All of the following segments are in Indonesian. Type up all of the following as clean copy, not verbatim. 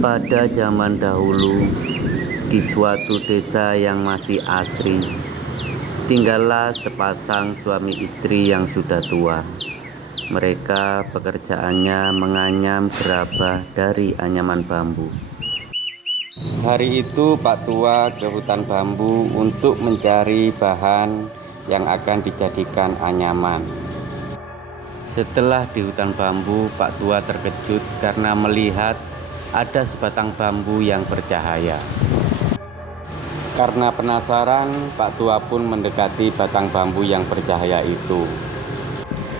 Pada zaman dahulu, di suatu desa yang masih asri, tinggallah sepasang suami istri yang sudah tua. Mereka pekerjaannya menganyam gerabah dari anyaman bambu. Hari itu Pak Tua ke hutan bambu untuk mencari bahan yang akan dijadikan anyaman. Setelah di hutan bambu, Pak Tua terkejut karena melihat ada sebatang bambu yang bercahaya. Karena penasaran, Pak Tua pun mendekati batang bambu yang bercahaya itu.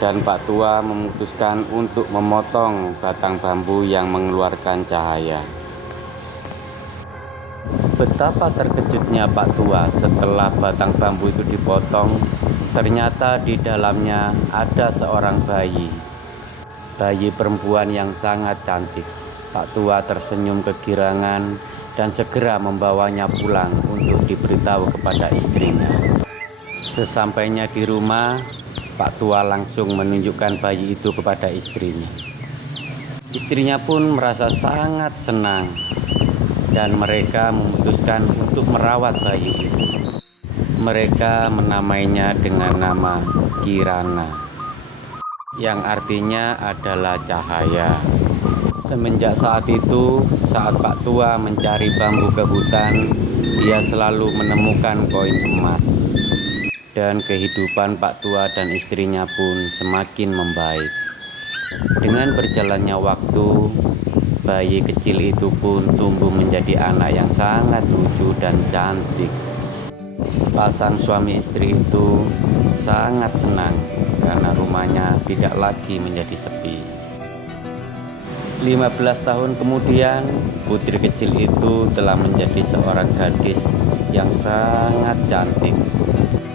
Dan Pak Tua memutuskan untuk memotong batang bambu yang mengeluarkan cahaya. Betapa terkejutnya Pak Tua setelah batang bambu itu dipotong. Ternyata di dalamnya ada seorang bayi perempuan yang sangat cantik. Pak Tua tersenyum kegirangan dan segera membawanya pulang untuk diberitahu kepada istrinya. Sesampainya di rumah, Pak Tua langsung menunjukkan bayi itu kepada istrinya. Istrinya pun merasa sangat senang dan mereka memutuskan untuk merawat bayi itu. Mereka menamainya dengan nama Kirana, yang artinya adalah cahaya. Semenjak saat itu, saat Pak Tua mencari bambu ke hutan, dia selalu menemukan koin emas. Dan kehidupan Pak Tua dan istrinya pun semakin membaik. Dengan berjalannya waktu, bayi kecil itu pun tumbuh menjadi anak yang sangat lucu dan cantik. Sepasang suami istri itu sangat senang karena rumahnya tidak lagi menjadi sepi. 15 tahun kemudian, putri kecil itu telah menjadi seorang gadis yang sangat cantik.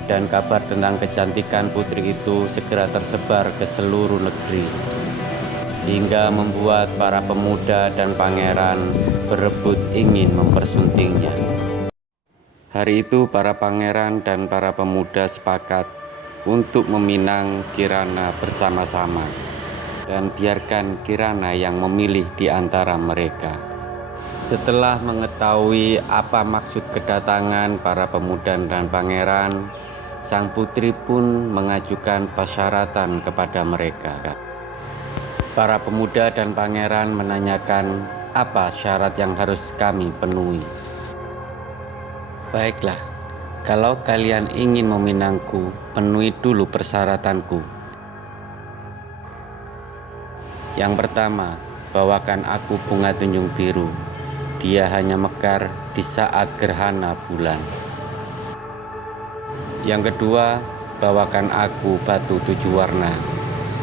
Dan kabar tentang kecantikan putri itu segera tersebar ke seluruh negeri, hingga membuat para pemuda dan pangeran berebut ingin mempersuntingnya. Hari itu para pangeran dan para pemuda sepakat untuk meminang Kirana bersama-sama. Dan biarkan Kirana yang memilih di antara mereka. Setelah mengetahui apa maksud kedatangan para pemuda dan pangeran, sang putri pun mengajukan persyaratan kepada mereka. Para pemuda dan pangeran menanyakan apa syarat yang harus kami penuhi. Baiklah, kalau kalian ingin meminangku, penuhi dulu persyaratanku. Yang pertama, bawakan aku bunga tunjung biru. Dia hanya mekar di saat gerhana bulan. Yang kedua, bawakan aku batu 7 warna.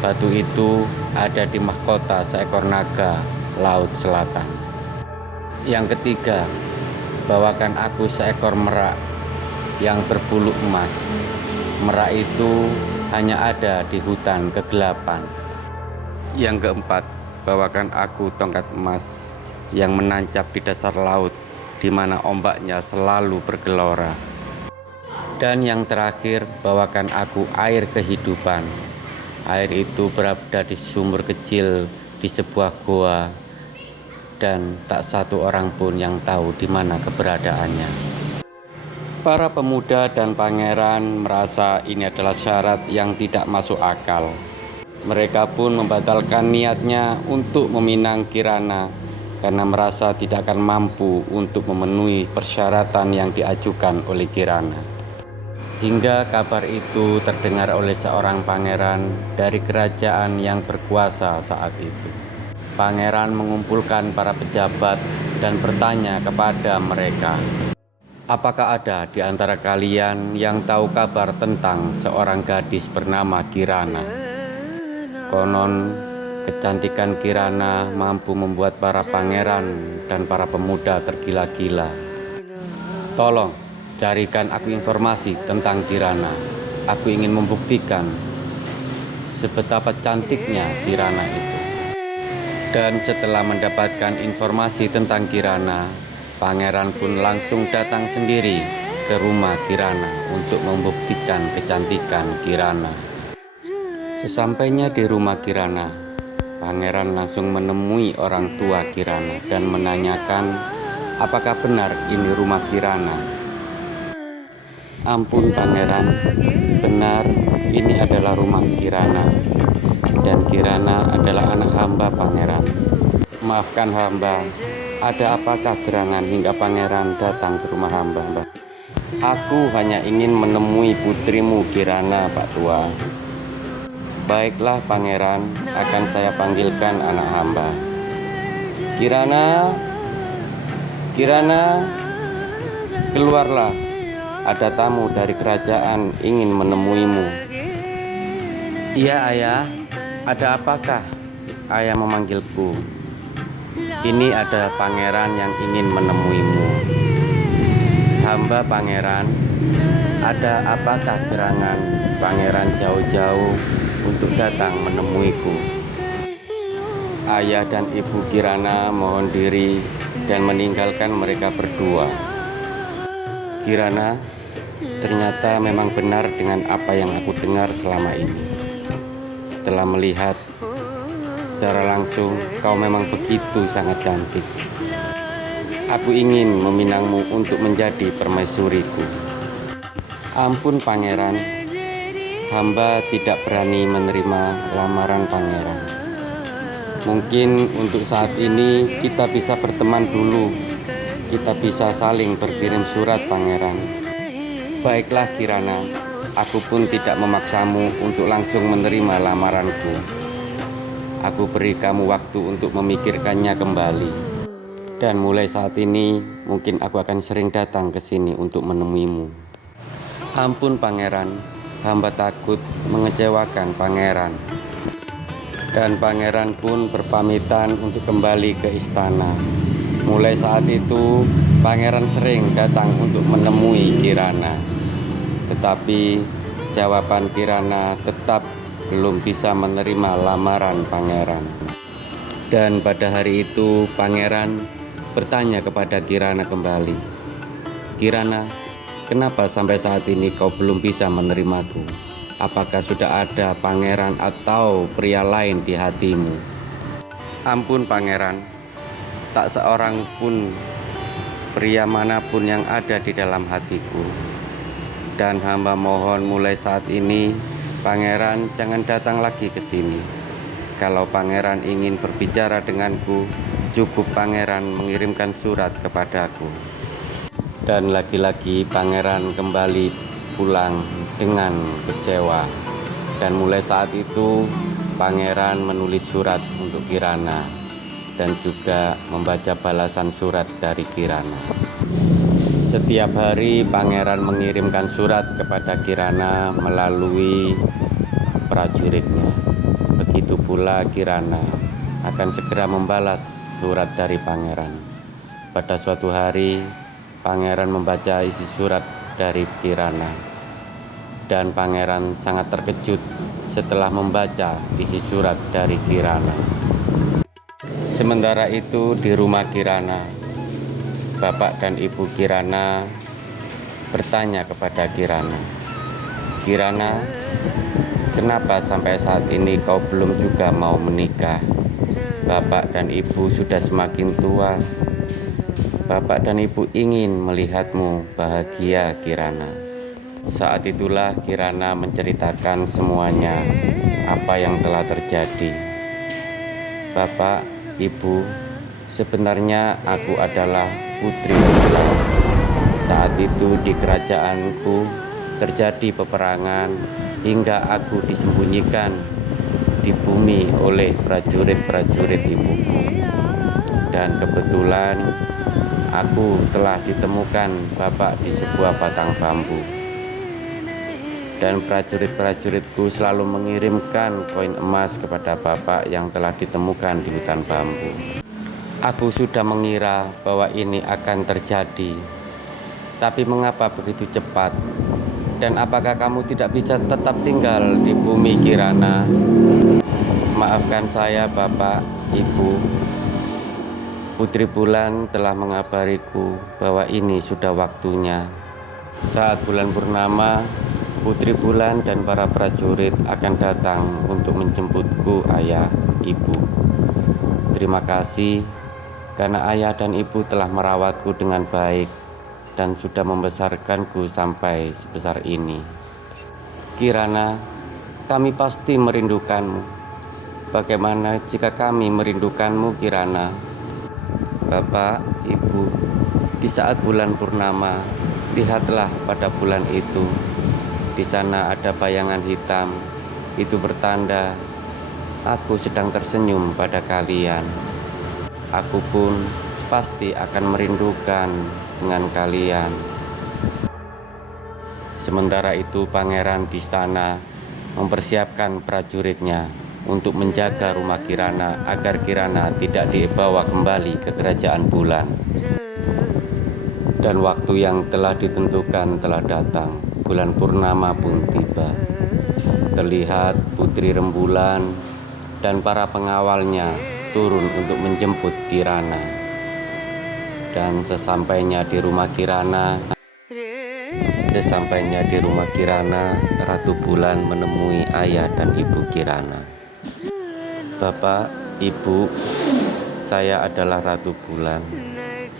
Batu itu ada di mahkota seekor naga laut selatan. Yang ketiga, bawakan aku seekor merak yang berbulu emas. Merak itu hanya ada di hutan kegelapan. Yang keempat, bawakan aku tongkat emas yang menancap di dasar laut, di mana ombaknya selalu bergelora. Dan yang terakhir, bawakan aku air kehidupan. Air itu berada di sumur kecil di sebuah goa, dan tak satu orang pun yang tahu di mana keberadaannya. Para pemuda dan pangeran merasa ini adalah syarat yang tidak masuk akal. Mereka pun membatalkan niatnya untuk meminang Kirana karena merasa tidak akan mampu untuk memenuhi persyaratan yang diajukan oleh Kirana. Hingga kabar itu terdengar oleh seorang pangeran dari kerajaan yang berkuasa saat itu. Pangeran mengumpulkan para pejabat dan bertanya kepada mereka, apakah ada di antara kalian yang tahu kabar tentang seorang gadis bernama Kirana? Konon, kecantikan Kirana mampu membuat para pangeran dan para pemuda tergila-gila. Tolong, carikan aku informasi tentang Kirana. Aku ingin membuktikan sebetapa cantiknya Kirana itu. Dan setelah mendapatkan informasi tentang Kirana, pangeran pun langsung datang sendiri ke rumah Kirana untuk membuktikan kecantikan Kirana. Sesampainya di rumah Kirana, Pangeran langsung menemui orang tua Kirana dan menanyakan apakah benar ini rumah Kirana. Ampun Pangeran, benar ini adalah rumah Kirana. Dan Kirana adalah anak hamba Pangeran. Maafkan hamba, ada apakah gerangan hingga Pangeran datang ke rumah hamba? Aku hanya ingin menemui putrimu Kirana, Pak Tua. Baiklah Pangeran, akan saya panggilkan anak hamba. Kirana, Kirana, keluarlah. Ada tamu dari kerajaan ingin menemuimu. Iya ayah, ada apakah ayah memanggilku? Ini ada pangeran yang ingin menemuimu. Hamba Pangeran, ada apakah gerangan Pangeran jauh-jauh untuk datang menemuiku? Ayah dan ibu Kirana mohon diri dan meninggalkan mereka berdua. Kirana, ternyata memang benar dengan apa yang aku dengar selama ini. Setelah melihat secara langsung, kau memang begitu sangat cantik. Aku ingin meminangmu untuk menjadi permaisuriku. Ampun Pangeran, hamba tidak berani menerima lamaran Pangeran. Mungkin untuk saat ini kita bisa berteman dulu. Kita bisa saling berkirim surat Pangeran. Baiklah Kirana, aku pun tidak memaksamu untuk langsung menerima lamaranku. Aku beri kamu waktu untuk memikirkannya kembali. Dan mulai saat ini, mungkin aku akan sering datang ke sini untuk menemuimu. Ampun Pangeran, hamba takut mengecewakan Pangeran. Dan Pangeran pun berpamitan untuk kembali ke istana. Mulai saat itu, Pangeran sering datang untuk menemui Kirana. Tetapi jawaban Kirana tetap belum bisa menerima lamaran Pangeran. Dan pada hari itu, Pangeran bertanya kepada Kirana kembali. Kirana, kenapa sampai saat ini kau belum bisa menerimaku? Apakah sudah ada pangeran atau pria lain di hatimu? Ampun Pangeran, tak seorang pun pria manapun yang ada di dalam hatiku. Dan hamba mohon mulai saat ini, Pangeran jangan datang lagi ke sini. Kalau Pangeran ingin berbicara denganku, cukup Pangeran mengirimkan surat kepadaku. Dan lagi-lagi Pangeran kembali pulang dengan kecewa. Dan mulai saat itu Pangeran menulis surat untuk Kirana dan juga membaca balasan surat dari Kirana. Setiap hari Pangeran mengirimkan surat kepada Kirana melalui prajuritnya. Begitu pula Kirana akan segera membalas surat dari Pangeran. Pada suatu hari, Pangeran membaca isi surat dari Kirana. Dan Pangeran sangat terkejut setelah membaca isi surat dari Kirana. Sementara itu di rumah Kirana, Bapak dan Ibu Kirana bertanya kepada Kirana, Kirana, kenapa sampai saat ini kau belum juga mau menikah? Bapak dan Ibu sudah semakin tua. Bapak dan Ibu ingin melihatmu bahagia, Kirana. Saat itulah Kirana menceritakan semuanya apa yang telah terjadi. Bapak, Ibu, sebenarnya aku adalah putri Bulan. Saat itu di kerajaanku terjadi peperangan hingga aku disembunyikan di bumi oleh prajurit-prajurit ibuku. Dan kebetulan aku telah ditemukan Bapak di sebuah batang bambu. Dan prajurit-prajuritku selalu mengirimkan koin emas kepada Bapak yang telah ditemukan di hutan bambu. Aku sudah mengira bahwa ini akan terjadi. Tapi mengapa begitu cepat? Dan apakah kamu tidak bisa tetap tinggal di bumi Kirana? Maafkan saya Bapak, Ibu. Putri Bulan telah mengabariku bahwa ini sudah waktunya. Saat bulan purnama, Putri Bulan dan para prajurit akan datang untuk menjemputku, ayah, ibu. Terima kasih karena ayah dan ibu telah merawatku dengan baik dan sudah membesarkanku sampai sebesar ini. Kirana, kami pasti merindukanmu. Bagaimana jika kami merindukanmu, Kirana? Bapak, Ibu, di saat bulan purnama, lihatlah pada bulan itu. Di sana ada bayangan hitam. Itu bertanda aku sedang tersenyum pada kalian. Aku pun pasti akan merindukan dengan kalian. Sementara itu pangeran di istana mempersiapkan prajuritnya untuk menjaga rumah Kirana agar Kirana tidak dibawa kembali ke kerajaan bulan. Dan waktu yang telah ditentukan telah datang. Bulan purnama pun tiba. Terlihat Putri Rembulan dan para pengawalnya turun untuk menjemput Kirana. Dan sesampainya di rumah Kirana, Ratu Bulan menemui ayah dan ibu Kirana. Bapak, Ibu, saya adalah Ratu Bulan.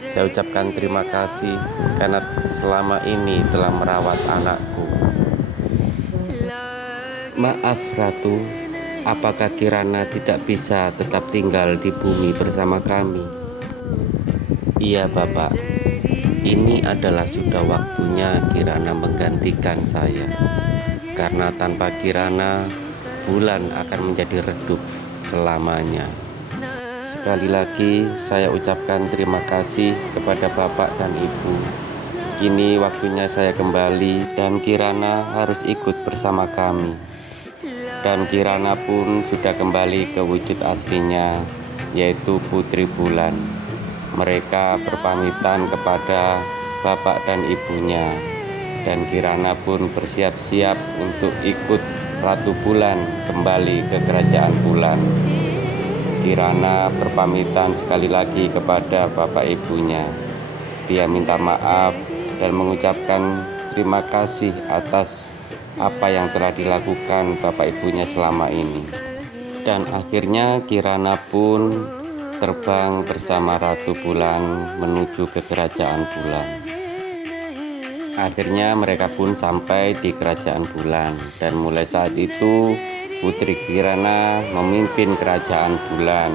Saya ucapkan terima kasih karena selama ini telah merawat anakku. Maaf Ratu, apakah Kirana tidak bisa tetap tinggal di bumi bersama kami? Iya Bapak, ini adalah sudah waktunya Kirana menggantikan saya. Karena tanpa Kirana, bulan akan menjadi redup selamanya. Sekali lagi saya ucapkan terima kasih kepada Bapak dan Ibu. Kini waktunya saya kembali dan Kirana harus ikut bersama kami. Dan Kirana pun sudah kembali ke wujud aslinya, yaitu Putri Bulan. Mereka berpamitan kepada Bapak dan Ibunya. Dan Kirana pun bersiap-siap untuk ikut Ratu Bulan kembali ke kerajaan bulan. Kirana berpamitan sekali lagi kepada bapak ibunya. Dia minta maaf dan mengucapkan terima kasih atas apa yang telah dilakukan bapak ibunya selama ini. Dan akhirnya Kirana pun terbang bersama Ratu Bulan menuju ke kerajaan bulan. Akhirnya mereka pun sampai di kerajaan bulan dan mulai saat itu Putri Kirana memimpin kerajaan bulan.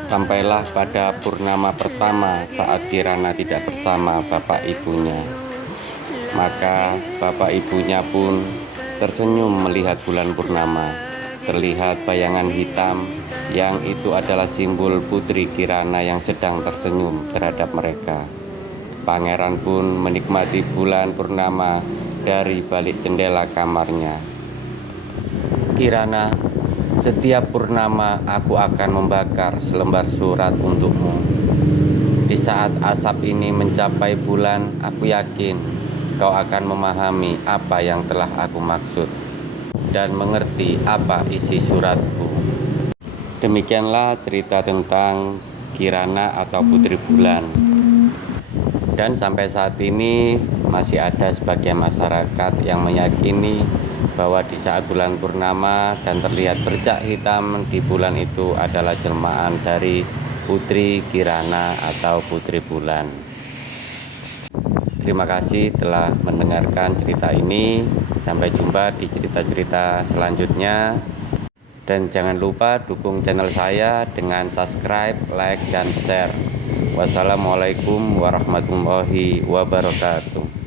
Sampailah pada purnama pertama saat Kirana tidak bersama bapak ibunya. Maka bapak ibunya pun tersenyum melihat bulan purnama. Terlihat bayangan hitam yang itu adalah simbol Putri Kirana yang sedang tersenyum terhadap mereka. Pangeran pun menikmati bulan purnama dari balik jendela kamarnya. Kirana, setiap purnama aku akan membakar selembar surat untukmu. Di saat asap ini mencapai bulan, aku yakin kau akan memahami apa yang telah aku maksud dan mengerti apa isi suratku. Demikianlah cerita tentang Kirana atau Putri Bulan. Dan sampai saat ini masih ada sebagian masyarakat yang meyakini bahwa di saat bulan purnama dan terlihat bercak hitam di bulan itu adalah jelmaan dari Putri Kirana atau Putri Bulan. Terima kasih telah mendengarkan cerita ini. Sampai jumpa di cerita-cerita selanjutnya. Dan jangan lupa dukung channel saya dengan subscribe, like, dan share. Wassalamualaikum warahmatullahi wabarakatuh.